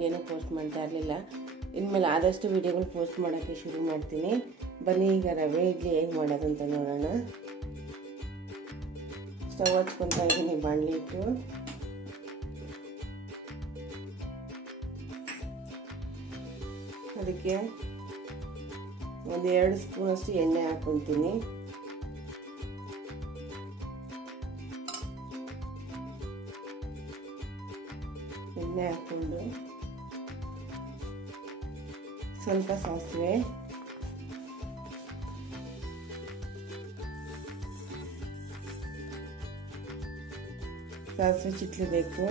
ವೀಡಿಯೋನ ಪೋಸ್ಟ್ ಮಾಡ್ತಾ ಇರಲಿಲ್ಲ. ಇನ್ಮೇಲೆ ಆದಷ್ಟು ವೀಡಿಯೋಗಳು ಪೋಸ್ಟ್ ಮಾಡೋಕ್ಕೆ ಶುರು ಮಾಡ್ತೀನಿ. ಬನ್ನಿ ಈಗ ರವೆ ಇಡ್ಲಿ ಹೇಗೆ ಮಾಡೋದು ಅಂತ ನೋಡೋಣ. ಸ್ಟವ್ ಹಚ್ಕೊತಾ ಇದ್ದೀನಿ, ಬಾಣಲಿ ಇಟ್ಟು. ಅದಕ್ಕೆ ಒಂದು 2 ಸ್ಪೂನಷ್ಟು ಎಣ್ಣೆ ಹಾಕ್ಕೊತೀನಿ. ಎಣ್ಣೆ ಹಾಕ್ಕೊಂಡು ಸ್ವಲ್ಪ ಸಾಸಿವೆ, ಚಿಟ್ಲಿಬೇಕು.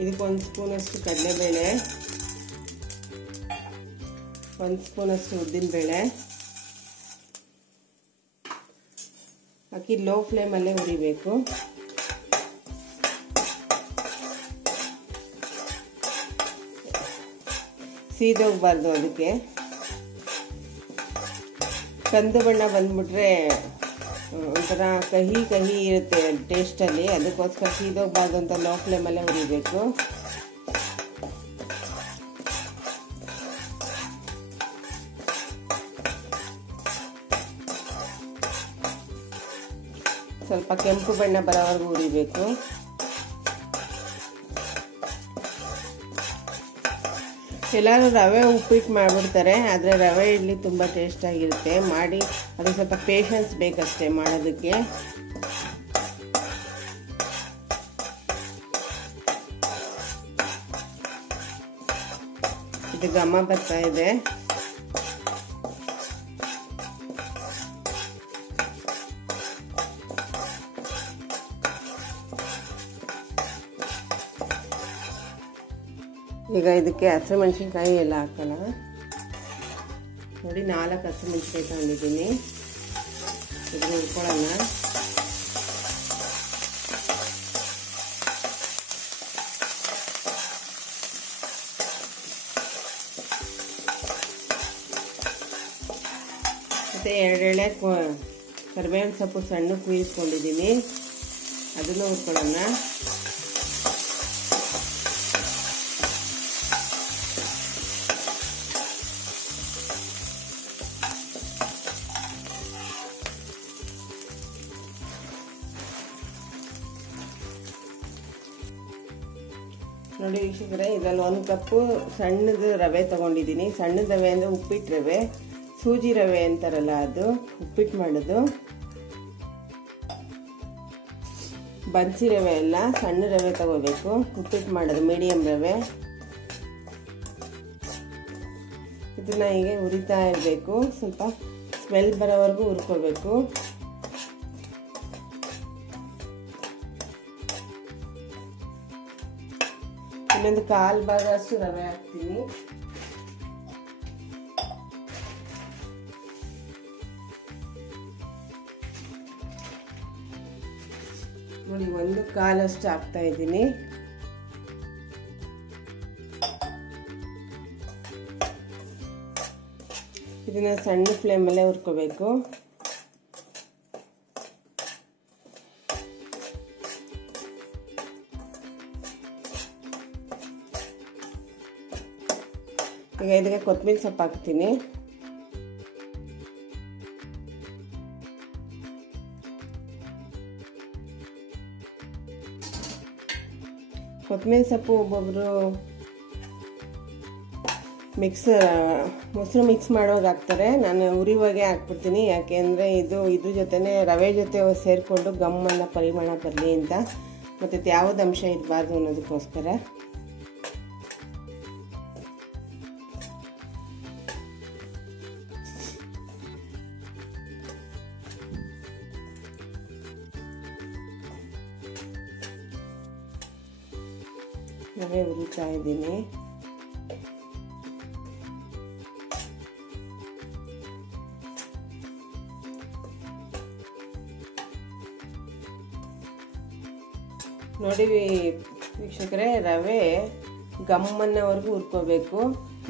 ಇದಕ್ಕೆ 1 ಸ್ಪೂನಷ್ಟು ಕಡಲೆಬೇಳೆ, 1 ಸ್ಪೂನಷ್ಟು ಉದ್ದಿನಬೇಳೆ ಹಾಕಿ ಲೋ ಫ್ಲೇಮಲ್ಲೇ ಹುರಿಬೇಕು. ಸೀದೋಗಬಾರ್ದು. ಅದಕ್ಕೆ ಕಂದು ಬಣ್ಣ ಬಂದ್ಬಿಟ್ರೆ ಒಂಥರ ಕಹಿ ಇರುತ್ತೆ ಟೇಸ್ಟಲ್ಲಿ. ಅದಕ್ಕೋಸ್ಕರ ಸೀದೋಗಬಾರ್ದು ಅಂತ ಲೋ ಫ್ಲೇಮಲ್ಲೇ ಹುರಿಬೇಕು. ಸ್ವಲ್ಪ ಕೆಂಪು ಬಣ್ಣ ಬರೋವರೆಗೂ ಹುರಿಬೇಕು. ಎಲ್ಲರೂ ರವೆ ಉಪ್ಪಿಟ್ಟು ಮಾಡಿಬಿಡ್ತಾರೆ, ಆದರೆ ರವೆ ಇಡ್ಲಿ ತುಂಬ ಟೇಸ್ಟಾಗಿರುತ್ತೆ. ಮಾಡಿ ಅದಕ್ಕೆ ಸ್ವಲ್ಪ ಪೇಷನ್ಸ್ ಬೇಕಷ್ಟೇ ಮಾಡೋದಕ್ಕೆ. ಇದು ಘಮ ಬರ್ತಾ ಇದೆ. ಈಗ ಇದಕ್ಕೆ ಹಸಿಮೆಣಸಿನ್ಕಾಯಿ ಎಲ್ಲ ಹಾಕೋಣ. ನೋಡಿ 4 ಹಸಿಮೆಣಸಿನ್ಕಾಯಿ ತಗೊಂಡಿದ್ದೀನಿ. ಇದನ್ನ ಹುರ್ಕೊಳ್ಳೋಣ. ಮತ್ತು 2 ಎಳೆ ಕರಿಬೇವಿನ ಸೊಪ್ಪು ಸಣ್ಣ ಕುಯ್ಸ್ಕೊಂಡಿದ್ದೀನಿ, ಅದನ್ನು ಹುರ್ಕೊಳ್ಳೋಣ. ನೋಡಿ ವೀಕ್ಷಕರೇ, ಇದರಲ್ಲಿ 1 ಕಪ್ಪು ಸಣ್ಣದು ರವೆ ತಗೊಂಡಿದ್ದೀನಿ. ಸಣ್ಣದ ರವೆ ಅಂದರೆ ಉಪ್ಪಿಟ್ಟು ರವೆ, ಸೂಜಿ ರವೆ ಅಂತಾರಲ್ಲ ಅದು, ಉಪ್ಪಿಟ್ಟು ಮಾಡೋದು. ಬನ್ಸಿ ರವೆ ಎಲ್ಲ ಸಣ್ಣ ರವೆ ತಗೋಬೇಕು, ಉಪ್ಪಿಟ್ಟು ಮಾಡೋದು ಮೀಡಿಯಂ ರವೆ. ಇದನ್ನ ಹೀಗೆ ಹುರಿತಾ ಇರಬೇಕು. ಸ್ವಲ್ಪ ಸ್ಮೆಲ್ ಬರೋವರೆಗೂ ಹುರ್ಕೋಬೇಕು. ಇನ್ನೊಂದು 1/4 ಭಾಗ ಅಷ್ಟು ರವೆ ಹಾಕ್ತೀನಿ. ನೋಡಿ 1/4 ಅಷ್ಟು ಹಾಕ್ತಾ ಇದ್ದೀನಿ. ಇದನ್ನ ಸಣ್ಣ ಫ್ಲೇಮಲ್ಲೇ ಹುರ್ಕೋಬೇಕು. ಈಗ ಇದಕ್ಕೆ ಕೊತ್ತಂಬರಿ ಸೊಪ್ಪು ಹಾಕ್ತೀನಿ. ಕೊತ್ತಂಬರಿ ಸೊಪ್ಪು ಒಬ್ಬೊಬ್ರು ಮೊಸರು ಮಿಕ್ಸ್ ಮಾಡೋವಾಗ ಹಾಕ್ತಾರೆ. ನಾನು ಉರಿವಾಗೆ ಹಾಕ್ಬಿಡ್ತೀನಿ. ಯಾಕೆಂದರೆ ಇದ್ರ ಜೊತೆನೇ ರವೆ ಜೊತೆ ಸೇರಿಕೊಂಡು ಗಮ್ಮನ್ನ ಪರಿಮಳ ಬರಲಿ ಅಂತ, ಮತ್ತು ಯಾವುದೇ ಅಂಶ ಇರಬಾರ್ದು ಅನ್ನೋದಕ್ಕೋಸ್ಕರ. ರವೆ ಹುರಿತಾ ಇದ್ದೀನಿ. ನೋಡಿ ವೀಕ್ಷಕರೇ, ರವೆ ಗಮ್ಮನ್ನವರೆಗೂ ಹುರ್ಕೋಬೇಕು,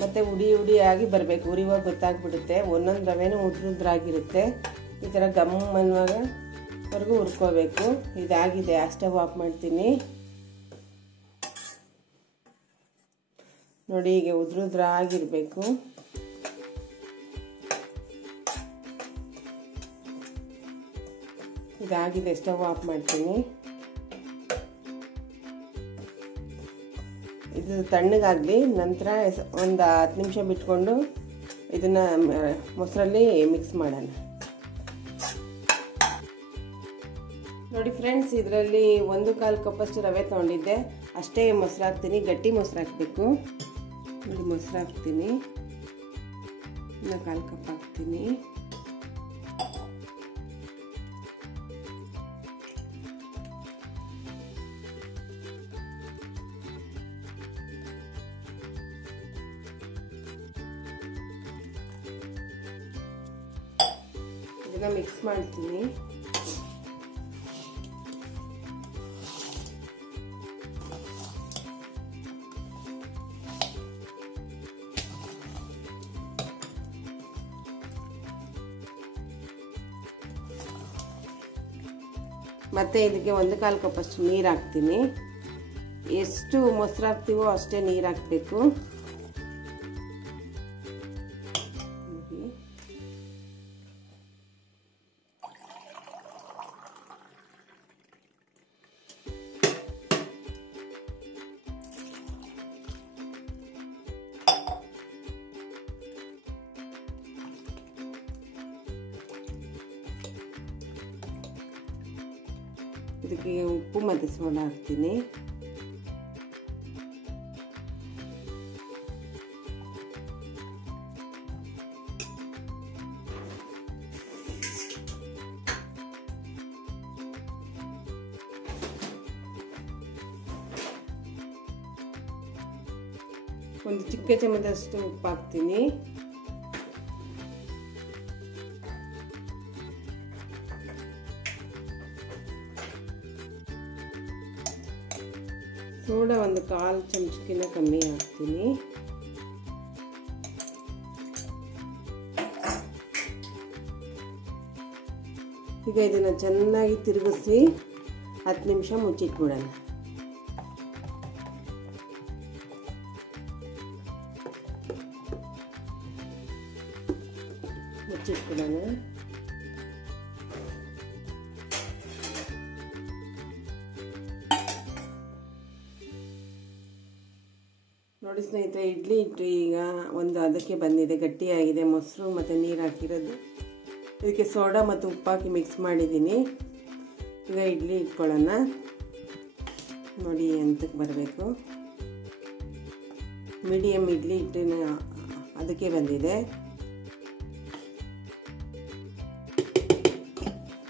ಮತ್ತು ಉಡಿ ಆಗಿ ಬರಬೇಕು. ಉರಿವಾಗ ಗೊತ್ತಾಗ್ಬಿಡುತ್ತೆ, ಒಂದೊಂದು ರವೆನೂ ಉದ್ರುದ್ರಾಗಿರುತ್ತೆ. ಈ ಥರ ಗಮ್ಮನ್ನುವರೆಗೂ ಹುರ್ಕೋಬೇಕು. ಇದಾಗಿದೆ, ಸ್ಟವ್ ಆಫ್ ಮಾಡ್ತೀನಿ. ನೋಡಿ, ಹೀಗೆ ಉದ್ರುದ್ರಾಗಿರಬೇಕು. ಇದಾಗಿದೆ, ಸ್ಟವ್ ಆಫ್ ಮಾಡ್ತೀನಿ. ಇದು ತಣ್ಣಗಾಗಲಿ, ನಂತರ ಒಂದು 10 ನಿಮಿಷ ಬಿಟ್ಕೊಂಡು ಇದನ್ನು ಮೊಸರಲ್ಲಿ ಮಿಕ್ಸ್ ಮಾಡೋಣ. ನೋಡಿ ಫ್ರೆಂಡ್ಸ್, ಇದರಲ್ಲಿ 1/4 ಕಪ್ಪಷ್ಟು ರವೆ ತೊಗೊಂಡಿದ್ದೆ, ಅಷ್ಟೇ ಮೊಸರು ಹಾಕ್ತೀನಿ. ಗಟ್ಟಿ ಮೊಸರು ಹಾಕಬೇಕು. ನೋಡಿ, ಮೊಸರು ಹಾಕ್ತೀನಿ, ಇನ್ನು 1/4 ಕಪ್ ಹಾಕ್ತೀನಿ. ಇದನ್ನ ಮಿಕ್ಸ್ ಮಾಡ್ತೀನಿ. ಮತ್ತೆ ಇದಕ್ಕೆ 1/4 ಕಪ್ಪಷ್ಟು ನೀರು ಹಾಕ್ತೀನಿ. ಎಷ್ಟು ಮೊಸರು ಹಾಕ್ತೀವೋ ಅಷ್ಟೇ ನೀರು ಹಾಕಬೇಕು. ಇದಕ್ಕೆ ಉಪ್ಪು ಮತ್ತು ಸೋಡಾ ಹಾಕ್ತೀನಿ. ಒಂದು ಚಿಕ್ಕ ಚಮಚದಷ್ಟು ಉಪ್ಪು ಹಾಕ್ತೀನಿ. ಸೋಡಾ ಒಂದು 1/4 ಚಮಚಕ್ಕಿಂತ ಕಮ್ಮಿ ಹಾಕ್ತೀನಿ. ಈಗ ಇದನ್ನು ಚೆನ್ನಾಗಿ ತಿರುಗಿಸಿ 10 ನಿಮಿಷ ಮುಚ್ಚಿಟ್ಬಿಡೋಣ. ಮುಚ್ಚಿಟ್ಬಿಡೋಣ. ನೋಡಿ ಸ್ನೇಹಿತರೆ, ಇಡ್ಲಿ ಹಿಟ್ಟು ಈಗ ಒಂದು ಅದಕ್ಕೆ ಬಂದಿದೆ, ಗಟ್ಟಿಯಾಗಿದೆ. ಮೊಸರು ಮತ್ತು ನೀರು ಹಾಕಿರೋದು, ಇದಕ್ಕೆ ಸೋಡಾ ಮತ್ತು ಉಪ್ಪು ಹಾಕಿ ಮಿಕ್ಸ್ ಮಾಡಿದ್ದೀನಿ. ಈಗ ಇಡ್ಲಿ ಇಟ್ಕೊಳ್ಳೋಣ. ನೋಡಿ ಎಂತಕ್ಕೆ ಬರಬೇಕು, ಮೀಡಿಯಮ್ ಇಡ್ಲಿ ಹಿಟ್ಟಿನ ಅದಕ್ಕೆ ಬಂದಿದೆ.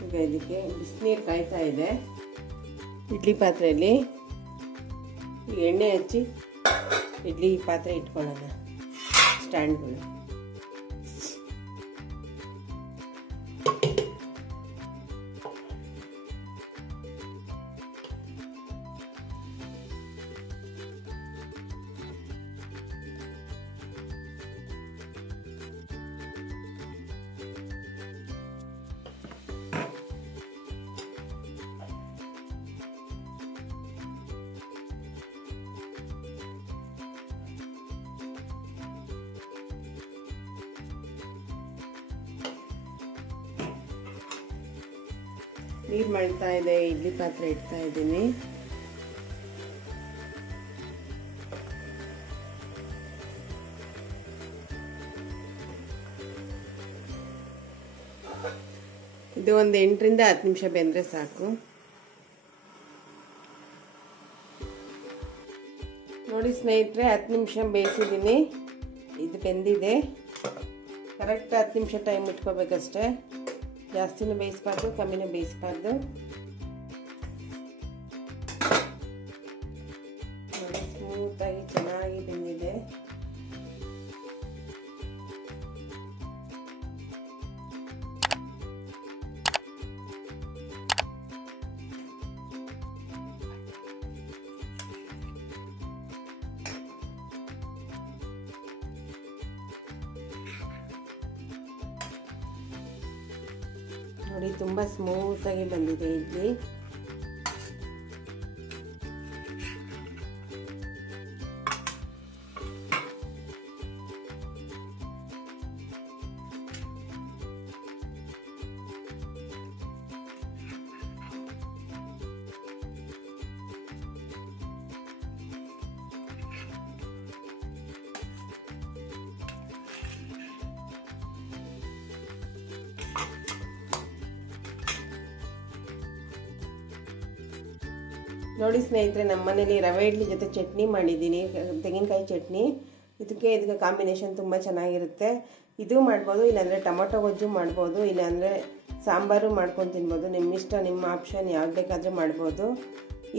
ಈಗ ಇದಕ್ಕೆ ಬಿಸಿನೀರು ಕಾಯ್ತಾ ಇದೆ. ಇಡ್ಲಿ ಪಾತ್ರೆಯಲ್ಲಿ ಎಣ್ಣೆ ಹಚ್ಚಿ ಇಡ್ಲಿ ಪಾತ್ರೆ ಇಟ್ಕೊಳ್ಳೋಣ, ಸ್ಟ್ಯಾಂಡ್ಗಳು. ನೀರು ಮಾಡ್ತಾ ಇದೆ, ಇಡ್ಲಿ ಪಾತ್ರೆ ಇಡ್ತಾ ಇದ್ದೀನಿ. ಇದು ಒಂದು 8 ರಿಂದ 10 ನಿಮಿಷ ಬೆಂದರೆ ಸಾಕು. ನೋಡಿ ಸ್ನೇಹಿತರೆ, 10 ನಿಮಿಷ ಬೇಯಿಸಿದ್ದೀನಿ. ಇದು ಬೆಂದಿದೆ. ಕರೆಕ್ಟ್ 10 ನಿಮಿಷ ಟೈಮ್ ಇಟ್ಕೋಬೇಕಷ್ಟೆ. ಜಾಸ್ತಿನೂ ಬೇಯಿಸಬಾರ್ದು, ಕಮ್ಮಿನೂ ಬೇಯಿಸಬಾರ್ದು. ನೋಡಿ, ಸ್ಮೂತಾಗಿ ಚೆನ್ನಾಗಿ ಬೆಂದಿದೆ. ನೋಡಿ ತುಂಬ ಸ್ಮೂತಾಗಿ ಬಂದಿದೆ ಇಡ್ಲಿ. ನೋಡಿ ಸ್ನೇಹಿತರೆ, ನಮ್ಮ ಮನೇಲಿ ರವೆ ಇಡ್ಲಿ ಜೊತೆ ಚಟ್ನಿ ಮಾಡಿದ್ದೀನಿ, ತೆಂಗಿನಕಾಯಿ ಚಟ್ನಿ. ಇದಕ್ಕೆ ಕಾಂಬಿನೇಷನ್ ತುಂಬ ಚೆನ್ನಾಗಿರುತ್ತೆ. ಇದು ಮಾಡ್ಬೋದು, ಇಲ್ಲಾಂದರೆ ಟೊಮೊಟೊ ಗೊಜ್ಜು ಮಾಡ್ಬೋದು, ಇಲ್ಲಾಂದರೆ ಸಾಂಬಾರು ಮಾಡ್ಕೊಂಡು ತಿನ್ಬೋದು. ನಿಮ್ಮ ಇಷ್ಟ, ನಿಮ್ಮ ಆಪ್ಷನ್ ಯಾವ್ದು ಬೇಕಾದರೂ ಮಾಡ್ಬೋದು.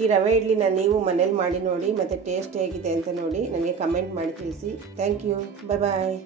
ಈ ರವೆ ಇಡ್ಲಿನ ನೀವು ಮನೇಲಿ ಮಾಡಿ ನೋಡಿ, ಮತ್ತು ಟೇಸ್ಟ್ ಹೇಗಿದೆ ಅಂತ ನೋಡಿ ನನಗೆ ಕಮೆಂಟ್ ಮಾಡಿ ತಿಳಿಸಿ. Thank you. Bye bye.